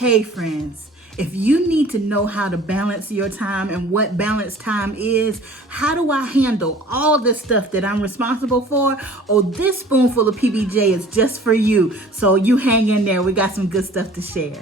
Hey friends, if you need to know how to balance your time and what balanced time is, how do I handle all this stuff that I'm responsible for? Oh, this spoonful of PBJ is just for you. So you hang in there. We got some good stuff to share.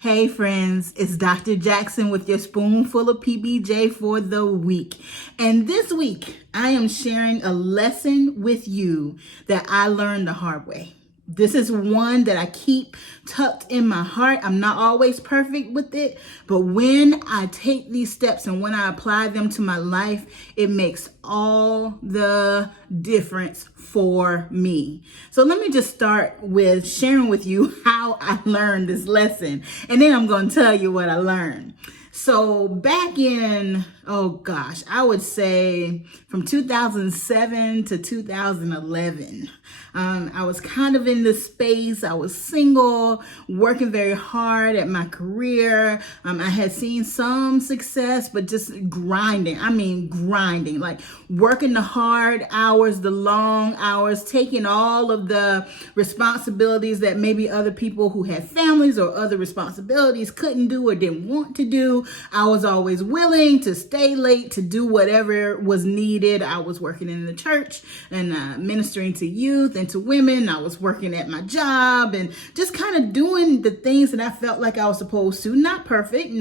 Hey friends, it's Dr. Jackson with your spoonful of PBJ for the week. And this week, I am sharing a lesson with you that I learned the hard way. This is one that I keep tucked in my heart. I'm not always perfect with it, but when I take these steps and when I apply them to my life, it makes all the difference for me. So let me just start with sharing with you how I learned this lesson, and then I'm going to tell you what I learned. So back in, I would say from 2007 to 2011, I was kind of in this space. I was single, working very hard at my career. I had seen some success, but just grinding. I mean, grinding, like working the hard hours, the long hours, taking all of the responsibilities that maybe other people who had families or other responsibilities couldn't do or didn't want to do. I was always willing to stay late to do whatever was needed. I was working in the church and ministering to youth and to women. I was working at my job and just kind of doing the things that I felt like I was supposed to. Not perfect,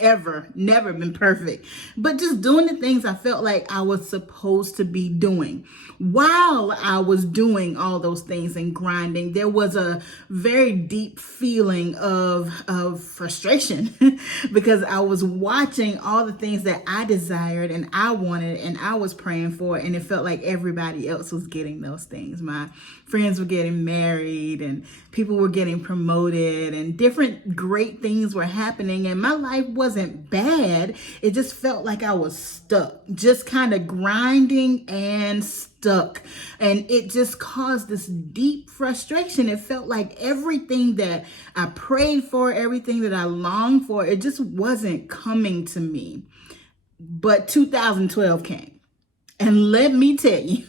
ever, never been perfect, but just doing the things I felt like I was supposed to be doing. While I was doing all those things and grinding, there was a very deep feeling of frustration because I was watching all the things that I desired and I wanted and I was praying for, and it felt like everybody else was getting those things. My friends were getting married and people were getting promoted and different great things were happening, and my life wasn't bad. It just felt like I was stuck, just kind of grinding and stuck. And it just caused this deep frustration. It felt like everything that I prayed for, everything that I longed for, it just wasn't coming to me. But 2012 came. And let me tell you,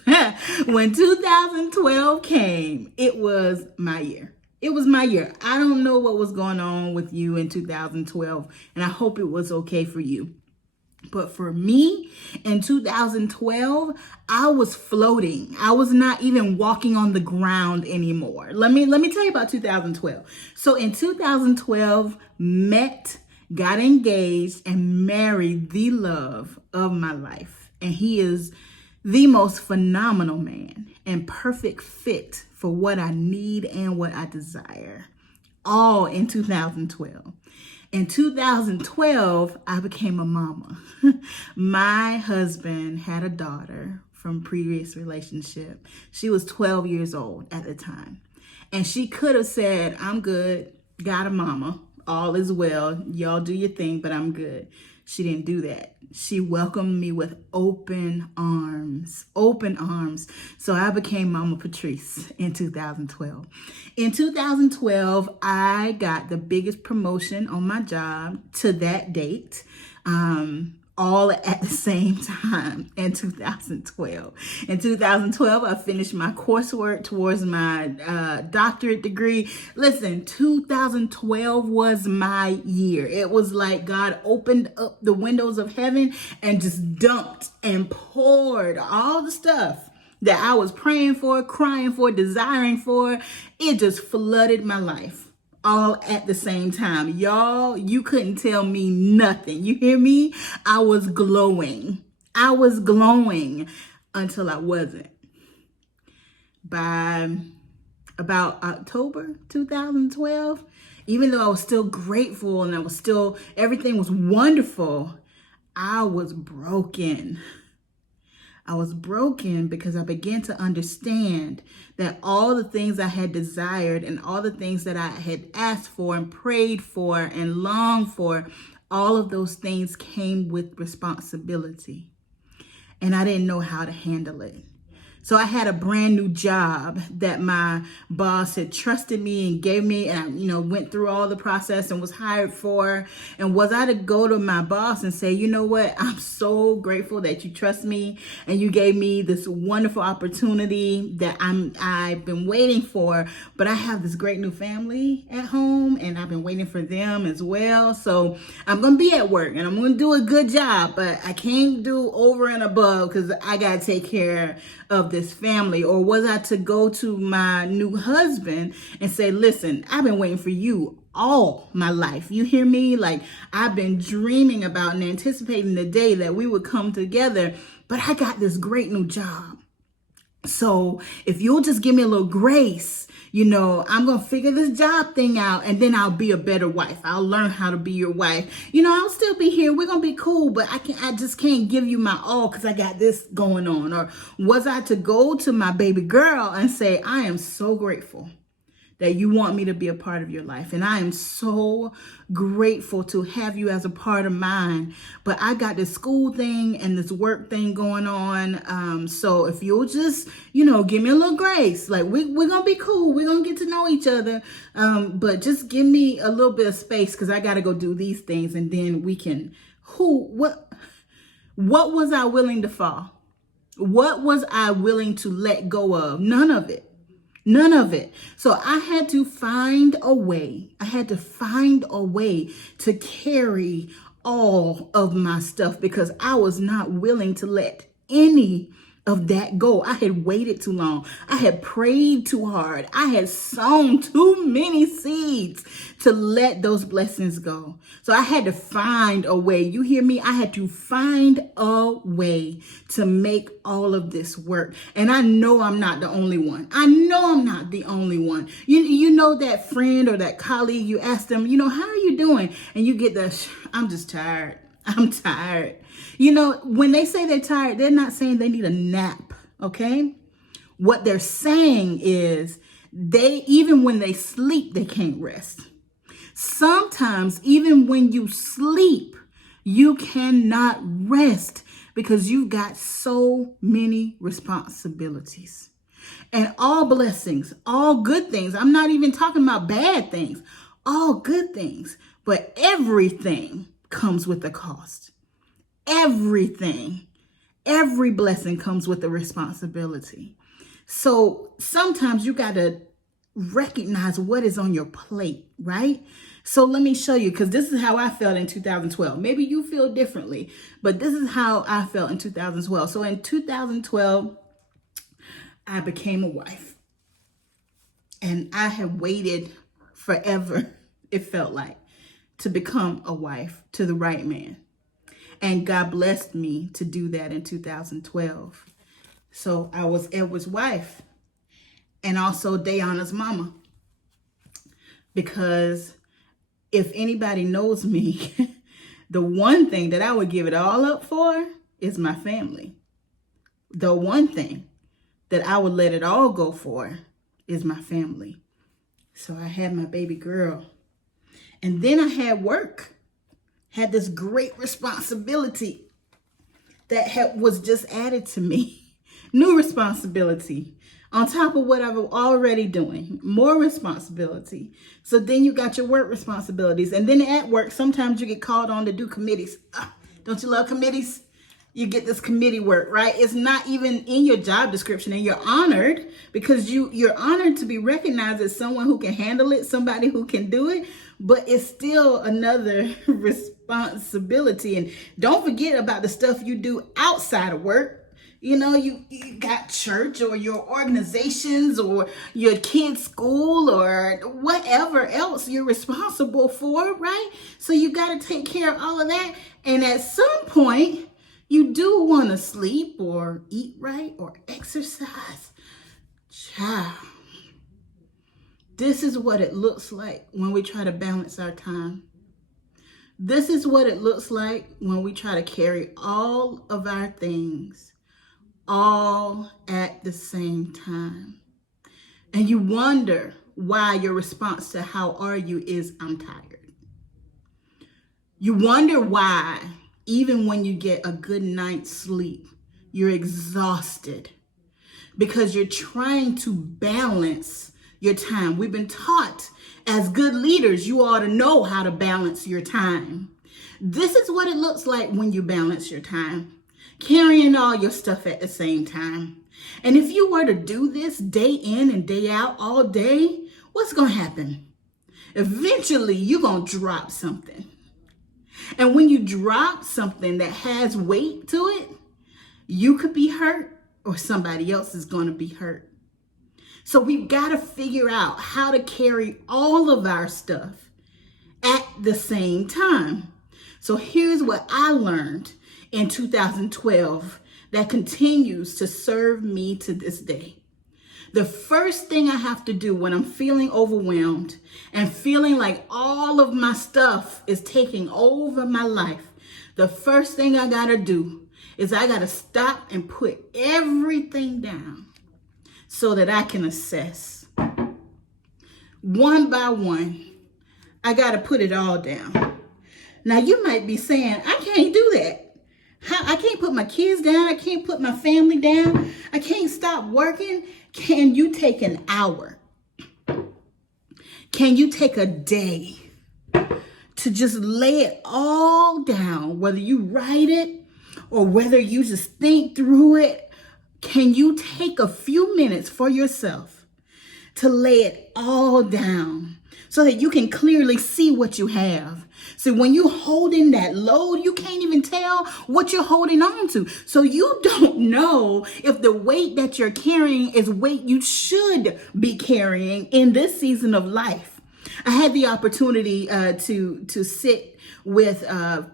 when 2012 came, it was my year. It was my year. I don't know what was going on with you in 2012, and I hope it was okay for you. But for me, in 2012, I was floating. I was not even walking on the ground anymore. Let me tell you about 2012. So in 2012, got engaged, and married the love of my life. And he is the most phenomenal man and perfect fit for what I need and what I desire. All in 2012. In 2012, I became a mama. My husband had a daughter from previous relationship. She was 12 years old at the time. And she could have said, I'm good, got a mama, all is well, y'all do your thing, but I'm good. She didn't do that. She welcomed me with open arms. So I became Mama Patrice in 2012. In 2012, I got the biggest promotion on my job to that date. All at the same time in 2012. In 2012, I finished my coursework towards my doctorate degree. Listen, 2012 was my year. It was like God opened up the windows of heaven and just dumped and poured all the stuff that I was praying for, crying for, desiring for. It just flooded my life. All at the same time. Y'all, you couldn't tell me nothing. You hear me? I was glowing. Until I wasn't. By about October 2012, even though I was still grateful and everything was wonderful, I was broken. I was broken because I began to understand that all the things I had desired and all the things that I had asked for and prayed for and longed for, all of those things came with responsibility. And I didn't know how to handle it. So I had a brand new job that my boss had trusted me and gave me, and I, went through all the process and was hired for. And was I to go to my boss and say, you know what, I'm so grateful that you trust me and you gave me this wonderful opportunity that I've been waiting for, but I have this great new family at home and I've been waiting for them as well. So I'm gonna be at work and I'm gonna do a good job, but I can't do over and above because I gotta take care of this family. Or was I to go to my new husband and say, listen, I've been waiting for you all my life. You hear me? Like, I've been dreaming about and anticipating the day that we would come together, but I got this great new job. So if you'll just give me a little grace, I'm going to figure this job thing out and then I'll be a better wife. I'll learn how to be your wife. I'll still be here. We're going to be cool, but I just can't give you my all because I got this going on. Or was I to go to my baby girl and say, I am so grateful that you want me to be a part of your life. And I am so grateful to have you as a part of mine. But I got this school thing and this work thing going on. So if you'll just, give me a little grace, like we're going to be cool. We're going to get to know each other. But just give me a little bit of space because I got to go do these things. And then we can, what was I willing to fall? What was I willing to let go of? None of it. None of it. So I had to find a way. I had to find a way to carry all of my stuff because I was not willing to let any of that go. I had waited too long. I had prayed too hard. I had sown too many seeds to let those blessings go. So I had to find a way. You hear me? I had to find a way to make all of this work. And I know I'm not the only one. I know I'm not the only one. You know that friend or that colleague, you ask them, how are you doing? And you get the, I'm just tired. I'm tired. When they say they're tired, they're not saying they need a nap, okay? What they're saying is even when they sleep, they can't rest. Sometimes, even when you sleep, you cannot rest because you've got so many responsibilities. And all blessings, all good things, I'm not even talking about bad things, all good things, but everything comes with a cost. Everything, every blessing comes with a responsibility. So sometimes you got to recognize what is on your plate, right? So let me show you, because this is how I felt in 2012. Maybe you feel differently, but this is how I felt in 2012. So in 2012, I became a wife. And I had waited forever, it felt like, to become a wife to the right man. And God blessed me to do that in 2012. So I was Edward's wife and also Dayana's mama. Because if anybody knows me, the one thing that I would give it all up for is my family. The one thing that I would let it all go for is my family. So I had my baby girl. And then I had work, had this great responsibility that was just added to me. New responsibility on top of what I was already doing, more responsibility. So then you got your work responsibilities. And then at work, sometimes you get called on to do committees. Don't you love committees? You get this committee work, right? It's not even in your job description, and you're honored because you're honored to be recognized as someone who can handle it, somebody who can do it, but it's still another responsibility. And don't forget about the stuff you do outside of work. You got church or your organizations or your kids' school or whatever else you're responsible for, right? So you got to take care of all of that. And at some point, you do want to sleep or eat right or exercise. Child, this is what it looks like when we try to balance our time. This is what it looks like when we try to carry all of our things all at the same time. And you wonder why your response to how are you is I'm tired. You wonder why even when you get a good night's sleep, you're exhausted. because you're trying to balance your time. We've been taught as good leaders, you ought to know how to balance your time. This is what it looks like when you balance your time, carrying all your stuff at the same time. And if you were to do this day in and day out all day, what's going to happen? Eventually, you're going to drop something. And when you drop something that has weight to it, you could be hurt or somebody else is going to be hurt. So we've got to figure out how to carry all of our stuff at the same time. So here's what I learned in 2012 that continues to serve me to this day. The first thing I have to do when I'm feeling overwhelmed and feeling like all of my stuff is taking over my life, the first thing I got to do is I got to stop and put everything down so that I can assess. One by one, I got to put it all down. Now, you might be saying, I can't do that. I can't put my kids down. I can't put my family down. I can't stop working. Can you take an hour? Can you take a day to just lay it all down, whether you write it or whether you just think through it? Can you take a few minutes for yourself to lay it all down so that you can clearly see what you have? See, when you hold in that load, you can't even tell what you're holding on to. So you don't know if the weight that you're carrying is weight you should be carrying in this season of life. I had the opportunity to sit with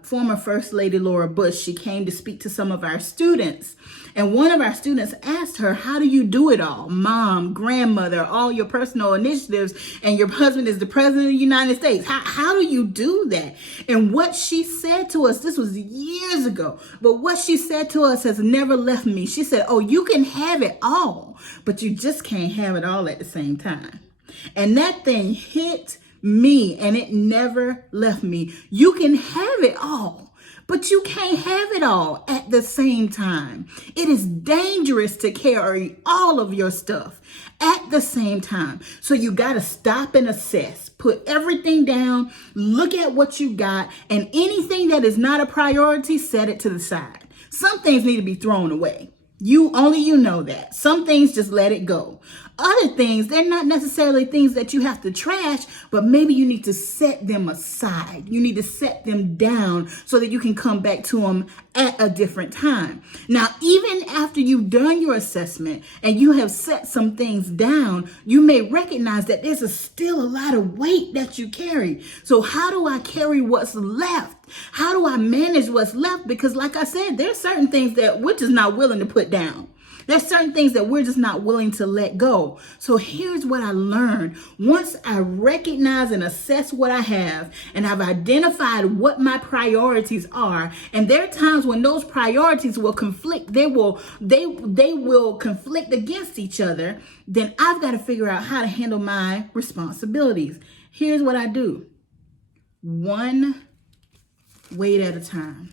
former First Lady Laura Bush. She came to speak to some of our students. And one of our students asked her, how do you do it all? Mom, grandmother, all your personal initiatives, and your husband is the president of the United States. How do you do that? And what she said to us, this was years ago, but what she said to us has never left me. She said, oh, you can have it all, but you just can't have it all at the same time. And that thing hit me and it never left me. You can have it all, but you can't have it all at the same time. It is dangerous to carry all of your stuff at the same time. So you got to stop and assess, put everything down, look at what you got, and anything that is not a priority, set it to the side. Some things need to be thrown away. You know that. Some things just let it go. Other things, they're not necessarily things that you have to trash, but maybe you need to set them aside. You need to set them down so that you can come back to them at a different time. Now, even after you've done your assessment and you have set some things down, you may recognize that there's still a lot of weight that you carry. So how do I carry what's left? How do I manage what's left? Because like I said, there's certain things that we're just not willing to put down. There's certain things that we're just not willing to let go. So here's what I learned. Once I recognize and assess what I have, and I've identified what my priorities are, and there are times when those priorities will conflict, they will conflict against each other, then I've got to figure out how to handle my responsibilities. Here's what I do. One weight at a time.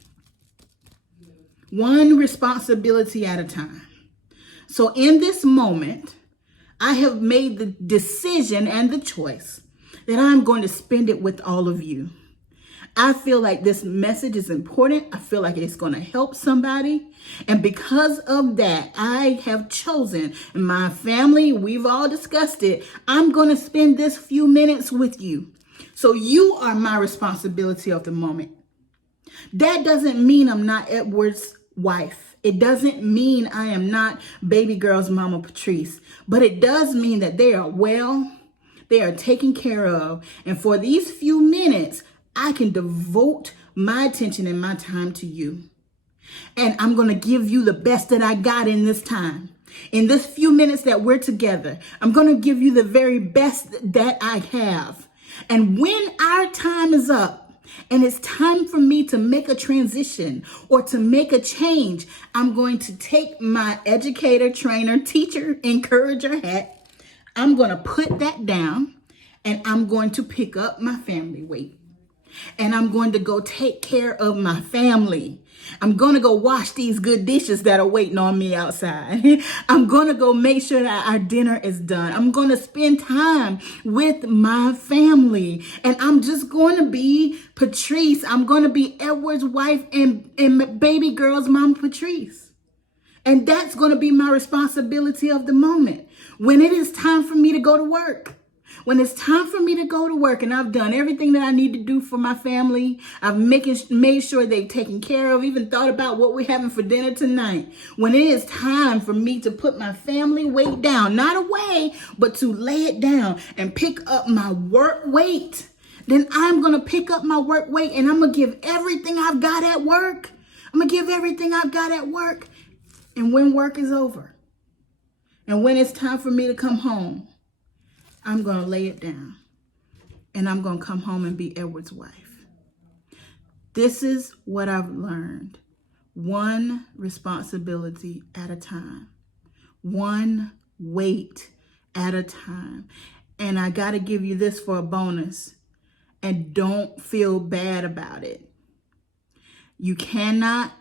One responsibility at a time. So in this moment, I have made the decision and the choice that I'm going to spend it with all of you. I feel like this message is important. I feel like it's going to help somebody. And because of that, I have chosen, my family, we've all discussed it, I'm going to spend this few minutes with you. So you are my responsibility of the moment. That doesn't mean I'm not Edward's wife. It doesn't mean I am not baby girl's mama Patrice, but it does mean that they are well, they are taken care of. And for these few minutes, I can devote my attention and my time to you. And I'm going to give you the best that I got in this time. In this few minutes that we're together, I'm going to give you the very best that I have. And when our time is up, and it's time for me to make a transition or to make a change, I'm going to take my educator, trainer, teacher, encourager hat. I'm going to put that down and I'm going to pick up my family weight. and I'm going to go take care of my family. I'm going to go wash these good dishes that are waiting on me outside. I'm going to go make sure that our dinner is done. I'm going to spend time with my family. And I'm just going to be Patrice. I'm going to be Edward's wife and baby girl's mom, Patrice. And that's going to be my responsibility of the moment. When it is time for me to go to work, when it's time for me to go to work and I've done everything that I need to do for my family, I've made sure they've taken care of, even thought about what we're having for dinner tonight. When it is time for me to put my family weight down, not away, but to lay it down and pick up my work weight, then I'm going to pick up my work weight and I'm going to give everything I've got at work. I'm going to give everything I've got at work. And when work is over and when it's time for me to come home, I'm going to lay it down and I'm going to come home and be Edward's wife. This is what I've learned. One responsibility at a time. One weight at a time. And I got to give you this for a bonus. And don't feel bad about it. You cannot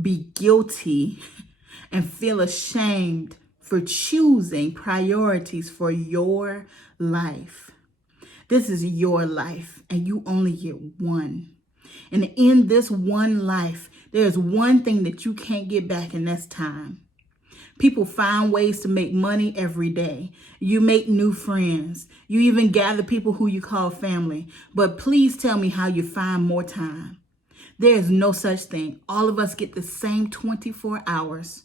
be guilty and feel ashamed for choosing priorities for your life. This is your life, and you only get one. And in this one life, there's one thing that you can't get back, and that's time. People find ways to make money every day. You make new friends. You even gather people who you call family. But please tell me how you find more time. There is no such thing. All of us get the same 24 hours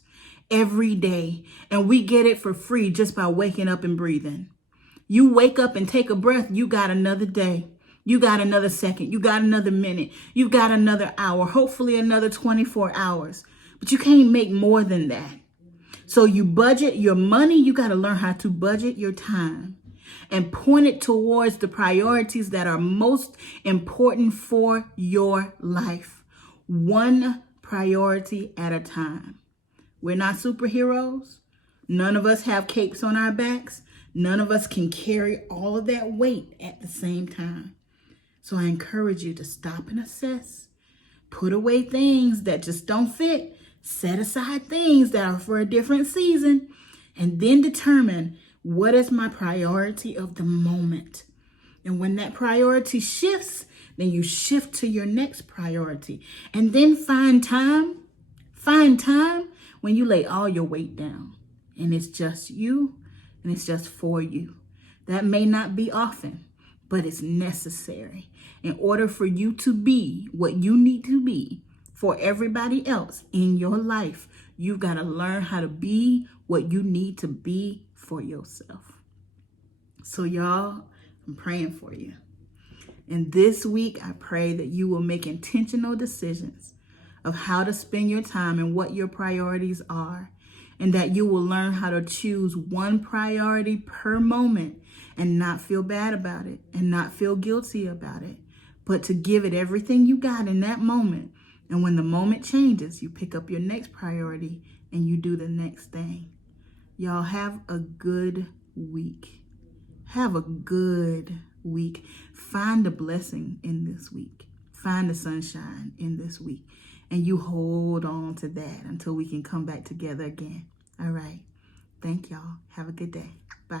every day, and we get it for free just by waking up and breathing. You wake up and take a breath, you got another day. You got another second. You got another minute. You got another hour, hopefully another 24 hours. But you can't make more than that. So you budget your money. You got to learn how to budget your time and point it towards the priorities that are most important for your life. One priority at a time. We're not superheroes. None of us have capes on our backs. None of us can carry all of that weight at the same time. So I encourage you to stop and assess. Put away things that just don't fit. Set aside things that are for a different season. And then determine, what is my priority of the moment? And when that priority shifts, then you shift to your next priority. And then find time when you lay all your weight down. And it's just you, and it's just for you. That may not be often, but it's necessary. In order for you to be what you need to be for everybody else in your life, you've got to learn how to be what you need to be for yourself. So y'all, I'm praying for you. And this week, I pray that you will make intentional decisions of how to spend your time and what your priorities are, and that you will learn how to choose one priority per moment and not feel bad about it and not feel guilty about it, but to give it everything you got in that moment. And when the moment changes, you pick up your next priority and you do the next thing. Y'all have a good week. Have a good week. Find a blessing in this week. Find the sunshine in this week. And you hold on to that until we can come back together again. All right. Thank y'all. Have a good day. Bye.